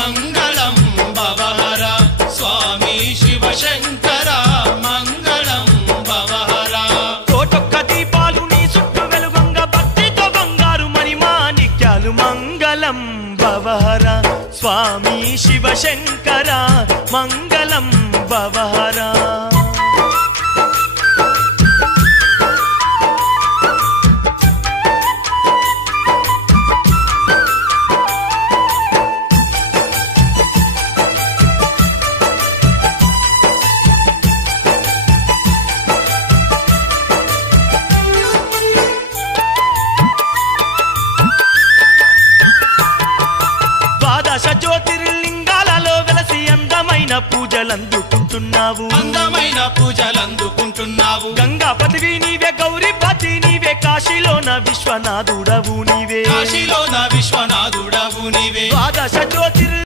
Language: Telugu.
మంగళం భవహర స్వామి శివశంకర మంగళం భవహర కోటొక్క దీపాలు నీ చుట్టూ వెలుగొంగ భక్తితో బంగారు మణిమాణిక్యాలు మంగళం భవహర స్వామి శివశంకర మంగళం భవహర జ్యోతిర్లింగాలలో వెలసి అందమైన పూజలందుకుంటున్నావు అందమైన పూజలందుకుంటున్నావు గంగా పదవి నీవే గౌరీపతి నీవే కాశీలోన విశ్వనాథుడవు నీవే కాశీలోన విశ్వనాథుడవు నీవే ద్వాదశ జ్యోతి